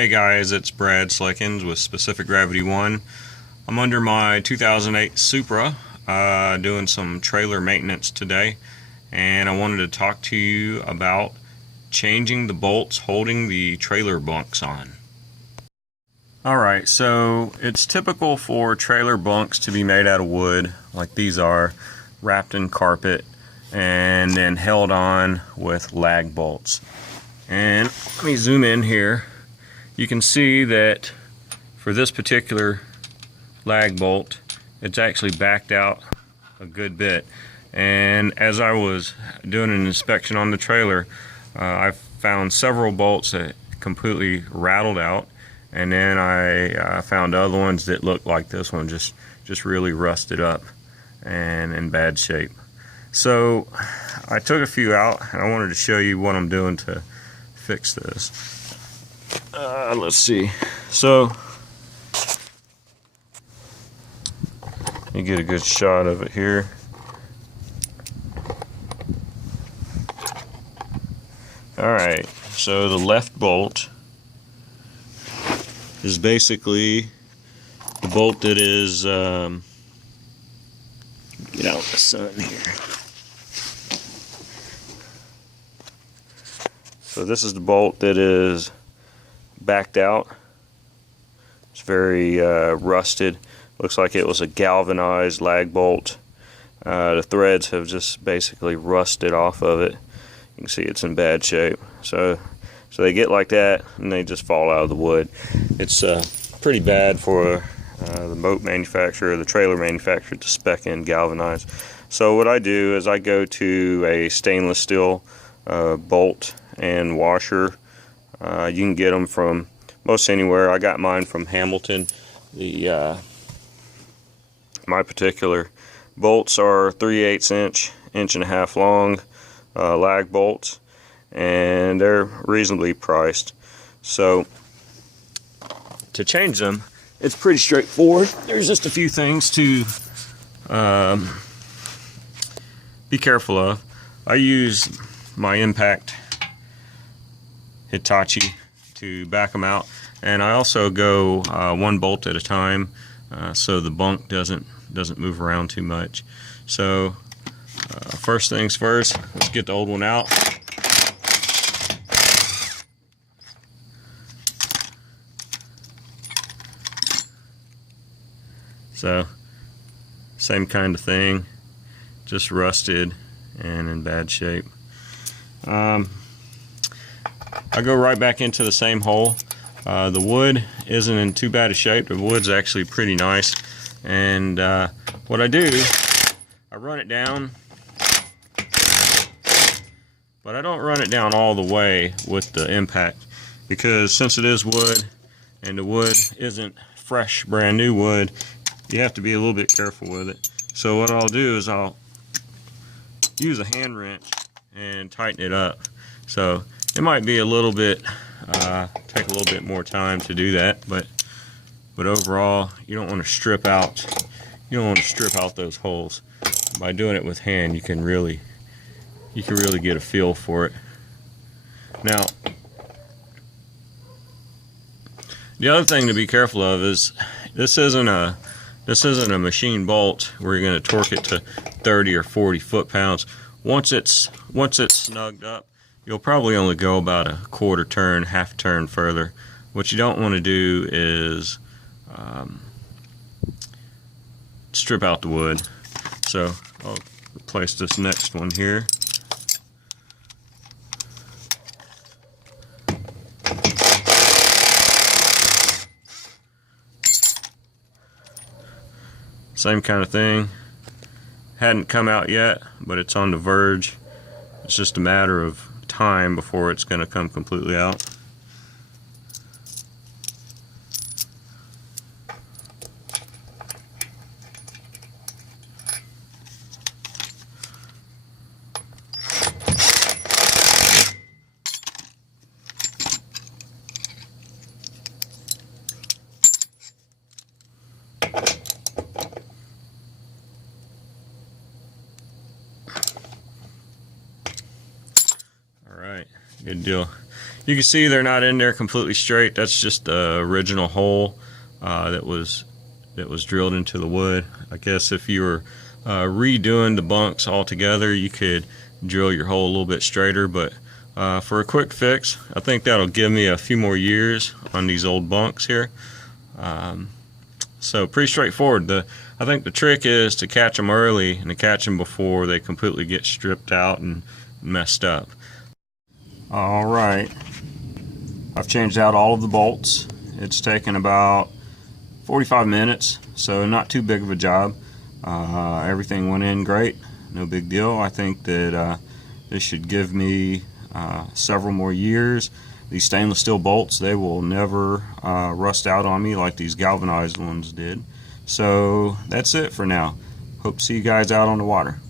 Hey guys, it's Brad Slickens with Specific Gravity 1. I'm under my 2008 Supra doing some trailer maintenance today, and I wanted to talk to you about changing the bolts holding the trailer bunks on. Alright, so it's typical for trailer bunks to be made out of wood, like these are, wrapped in carpet, and then held on with lag bolts. And let me zoom in here. You can see that for this particular lag bolt, it's actually backed out a good bit. And as I was doing an inspection on the trailer, I found several bolts that completely rattled out, and then I found other ones that looked like this one, just really rusted up and in bad shape. So I took a few out, and I wanted to show you what I'm doing to fix this. Let's see. So let me get a good shot of it here. Alright, so the left bolt is basically the bolt that is, get out in the sun here. So this is the bolt that is backed out. It's very rusted. Looks like it was a galvanized lag bolt. The threads have just basically rusted off of it. You can see it's in bad shape. So they get like that and they just fall out of the wood. It's pretty bad for the boat manufacturer, the trailer manufacturer, to spec in galvanized. So what I do is I go to a stainless steel bolt and washer. You can get them from most anywhere. I got mine from Hamilton. My particular bolts are 3/8 inch and a half long lag bolts, and they're reasonably priced. So to change them, it's pretty straightforward. There's just a few things to be careful of. I use my Impact Hitachi to back them out, and I also go one bolt at a time, so the bunk doesn't move around too much. So first things first, let's get the old one out. So same kind of thing, just rusted and in bad shape. I go right back into the same hole. The wood isn't in too bad a shape. The wood's actually pretty nice. And what I do, I run it down, but I don't run it down all the way with the impact, because since it is wood and the wood isn't fresh, brand new wood, you have to be a little bit careful with it. So what I'll do is I'll use a hand wrench and tighten it up. So it might be a little bit, take a little bit more time to do that, but overall, you don't want to strip out those holes. By doing it with hand, you can really get a feel for it. Now, the other thing to be careful of is this isn't a machine bolt where you're going to torque it to 30 or 40 foot-pounds. Once it's snugged up, you'll probably only go about a quarter turn, half turn further. What you don't want to do is strip out the wood. So I'll replace this next one here. Same kind of thing. Hadn't come out yet, but it's on the verge. It's just a matter of time before it's going to come completely out. Good deal. You can see they're not in there completely straight. That's just the original hole that was drilled into the wood. I guess if you were redoing the bunks altogether, you could drill your hole a little bit straighter, but for a quick fix, I think that'll give me a few more years on these old bunks here. So pretty straightforward. I think the trick is to catch them early and to catch them before they completely get stripped out and messed up. All right, I've changed out all of the bolts. It's taken about 45 minutes, so not too big of a job. Everything went in great, no big deal. I think that this should give me several more years. These stainless steel bolts, they will never rust out on me like these galvanized ones did. So that's it for now. Hope to see you guys out on the water.